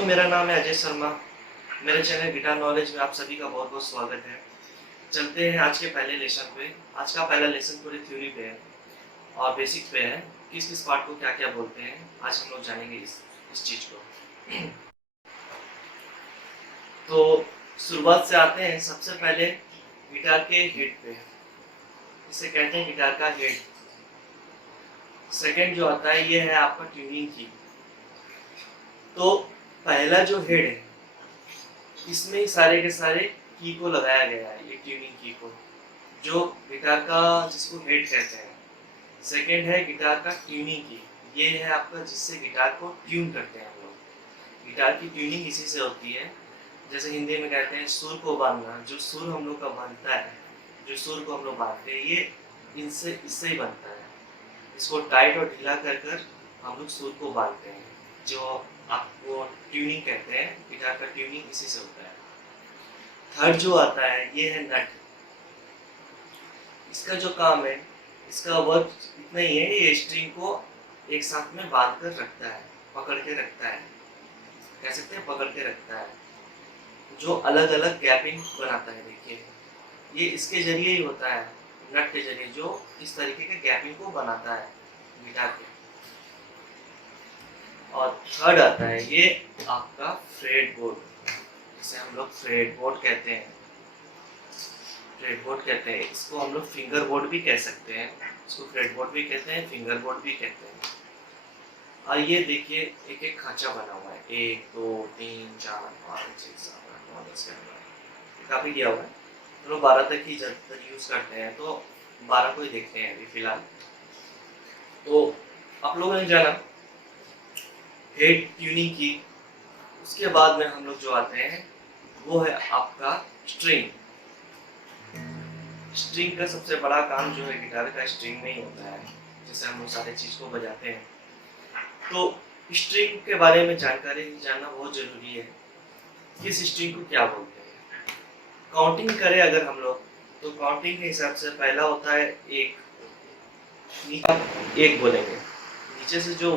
दोस्तों, मेरा नाम है अजय शर्मा। मेरे चैनल गिटार नॉलेज में आप सभी का बहुत बहुत स्वागत है। चलते हैं आज के पहले लेसन पे। आज का पहला लेसन पूरी थ्योरी पे है और बेसिक पे है। किस किस पार्ट को क्या क्या बोलते हैं, आज हम लोग जानेंगे इस चीज़ को। तो शुरुआत से आते हैं। सबसे पहले गिटार के हेड पे, इसे कहते हैं गिटार का हेड। सेकंड जो आता है ये है आपका ट्यूनिंग की। तो पहला जो हेड है इसमें सारे के सारे की को लगाया गया है, ये ट्यूनिंग की को, जो गिटार का जिसको हेड कहते हैं। सेकंड है गिटार का ट्यूनिंग की, ये है आपका जिससे गिटार को ट्यून करते हैं हम लोग। गिटार की ट्यूनिंग इसी से होती है। जैसे हिंदी में कहते हैं सुर को बांधना, जो सुर हम लोग का बनता है, जो सुर को हम लोग बांधते हैं, ये इससे ही बनता है। इसको टाइट और ढीला कर कर हम लोग सुर को बांधते हैं, जो आपको ट्यूनिंग कहते हैं। गिटार का ट्यूनिंग इसी से होता है। थर्ड जो आता है ये है नट। इसका जो काम है, इसका वर्क इतना ही है, ये स्ट्रिंग को एक साथ में बांध कर रखता है, पकड़ के रखता है, कह सकते हैं पकड़ के रखता है, जो अलग अलग गैपिंग बनाता है। देखिए ये इसके जरिए ही होता है, नट के जरिए, जो इस तरीके के गैपिंग को बनाता है गिटार के। और थर्ड आता है ये आपका फ्रेट बोर्ड, जिसे हम लोग फ्रेट बोर्ड कहते हैं। फ्रेट बोर्ड कहते हैं इसको, हम लोग फिंगर बोर्ड भी कह सकते हैं। इसको फ्रेट बोर्ड भी कहते हैं, फिंगर बोर्ड भी कहते हैं। और ये देखिए एक एक खांचा बना हुआ है, 1 2 3 4 5 6 7 8 9 10 11, काफी दिया हुआ है। हम लोग 12 तक ही ज्यादातर यूज करते हैं, तो 12 को ही देखते हैं अभी फिलहाल। तो आप लोगों ने जाना हेड ट्यूनिंग की। उसके बाद में हम लोग जो आते हैं वो है आपका स्ट्रिंग। स्ट्रिंग का सबसे बड़ा काम जो है गिटार का स्ट्रिंग में ही होता है, जिससे हम लोग सारे चीज को बजाते हैं। तो स्ट्रिंग के बारे में जानकारी जानना बहुत जरूरी है। किस स्ट्रिंग को क्या बोलते हैं। काउंटिंग करें अगर हम लोग, तो काउंटिंग के हिसाब से पहला होता है एक, नीचे एक बोलेंगे, नीचे से जो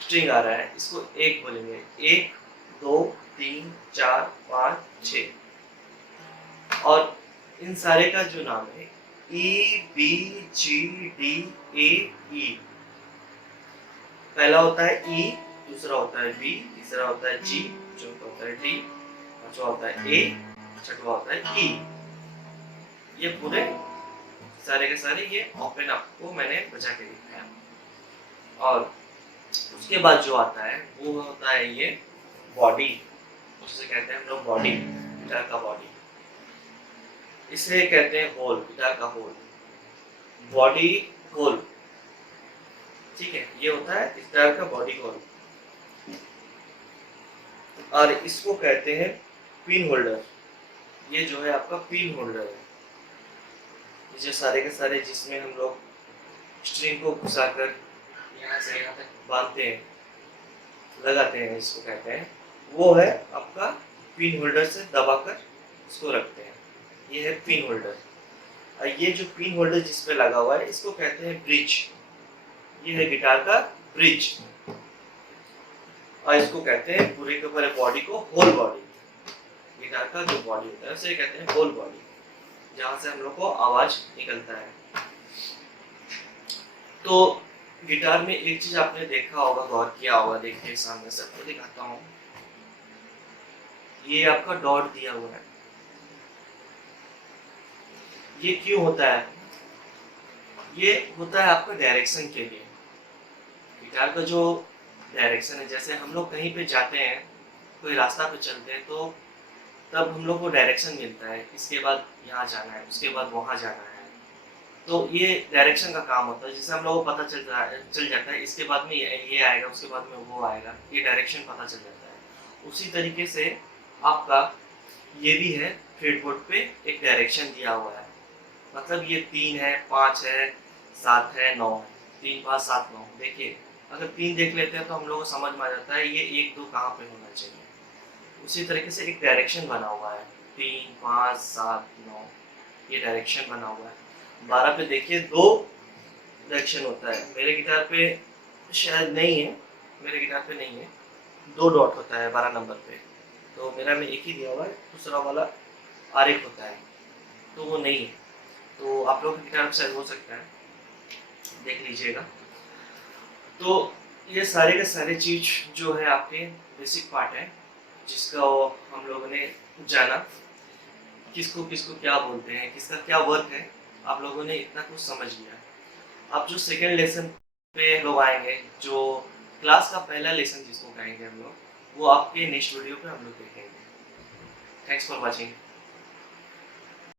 स्ट्रिंग आ रहा है इसको एक बोलेंगे। 1 2 3 4 5 6। और इन सारे का जो नाम है E B G D A E। पहला होता है E, दूसरा होता है B, तीसरा होता है G, चौथा होता है D, पांचवा होता है A, छठवा होता है E। ये पूरे सारे के सारे ये ओपन आपको मैंने बजा के दिखाया। और उसके बाद जो आता है वो होता है ये बॉडी, जिसे कहते हैं हम लोग बॉडी, गिटार का बॉडी। इसे कहते हैं होल, गिटार का होल, बॉडी होल। ठीक है, ये होता है गिटार का बॉडी होल। और इसको कहते हैं पिन होल्डर। ये जो है आपका पिन होल्डर है, ये सारे के सारे जिसमें हम लोग स्ट्रिंग को घुसाकर यहाँ से यहाँ तक बांधते हैं, लगाते हैं, इसको कहते हैं, वो है आपका पिन होल्डर से दबाकर इसको रखते हैं। ये है पिन होल्डर। और ये जो पिन होल्डर जिस पे लगा हुआ है इसको कहते हैं ब्रिज। ये है गिटार का ब्रिज। और इसको कहते हैं पूरे के पूरे बॉडी को होल बॉडी। गिटार का जो बॉडी होता है उसे कहते हैं होल बॉडी, जहां से हम लोग को आवाज निकलता है। तो गिटार में एक चीज आपने देखा होगा, गौर किया होगा, देखिए सामने से आपको दिखाता हूँ। ये आपका डॉट दिया हुआ है, ये क्यों होता है? ये होता है आपका डायरेक्शन के लिए। गिटार का जो डायरेक्शन है, जैसे हम लोग कहीं पे जाते हैं, कोई रास्ता पे चलते हैं, तो तब हम लोग को डायरेक्शन मिलता है, इसके बाद यहाँ जाना है, उसके बाद वहाँ जाना है। तो ये डायरेक्शन का काम होता है, जिससे हम लोग को पता चल जाता है इसके बाद में ये आएगा, उसके बाद में वो आएगा, ये डायरेक्शन पता चल जाता है। उसी तरीके से आपका ये भी है, फ्रेटबोर्ड पे एक डायरेक्शन दिया हुआ है। मतलब ये 3 है, 5 है, 7 है, 9 है, 3 5 7 9। देखिए अगर 3 देख लेते हैं तो हम लोग को समझ में आ जाता है ये 1 2 कहाँ पे होना चाहिए। उसी तरीके से एक डायरेक्शन बना हुआ है, 3 5 7 9, ये डायरेक्शन बना हुआ है। 12 पे देखिए 2 डायरेक्शन होता है। मेरे गिटार पे शायद नहीं है, मेरे गिटार पे नहीं है, दो डॉट होता है 12 नंबर पे, तो मेरा में एक ही दिया हुआ है, दूसरा वाला आरेख होता है, तो वो नहीं है। तो आप लोगों की गिटार शायद हो सकता है, देख लीजिएगा। तो ये सारे के सारे चीज जो है आपके बेसिक पार्ट है, जिसका हम लोगों ने जाना, किसको किसको क्या बोलते हैं, किसका क्या वर्क है, आप लोगों ने इतना कुछ समझ लिया। अब जो सेकेंड लेसन पे लोग आएंगे, जो क्लास का पहला लेसन जिसको कहेंगे हम लोग, वो आपके नेक्स्ट वीडियो पे हम लोग देखेंगे। Thanks for watching.